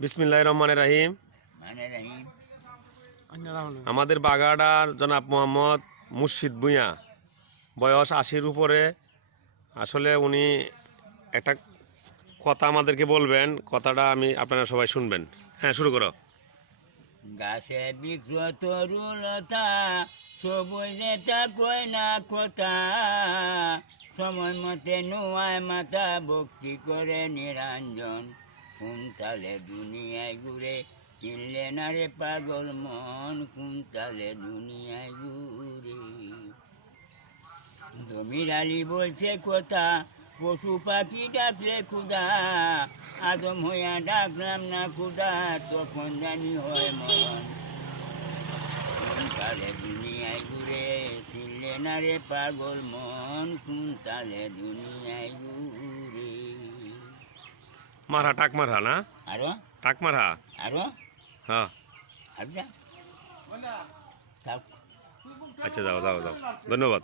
বিসমিল্লাহির রহমানির রহিম। আমাদের বাগাড়ার জনাব মোহাম্মদ মুর্শিদ ভূঁইয়া, বয়স ৮০-র উপরে। আসলে উনি একটা কথা আমাদেরকে বলবেন, কথাটা আপনারা সবাই শুনবেন। হ্যাঁ, শুরু করো। গাছে বৃক্ষ তরুলতা সবুজে তা কয় না কথা, সময় মতে নোয়ায় মাথা ভক্তি করে নিরঞ্জন। কুন্তালে দুনিয়ায় ঘুরে চিনলে না রে পাগল মন, কুন্তালে দুনিয়ায় ঘুরে। জমির আলী বলছে কথা, পশু পাখি ডাকলে ক্ষুদা, আদম হইয়া ডাকলাম না ক্ষুদা, তখন জানি হয় মরণ। কুন্তালে দুনিয়ায় ঘুরে চিনলে না রে পাগল মন, কুন্তালে দুনিয়ায় ঘুরে। মারা টাক মারা না, আরো টাক মারা। আরো হ্যাঁ, আচ্ছা আচ্ছা, যাও যাও যাও, ধন্যবাদ।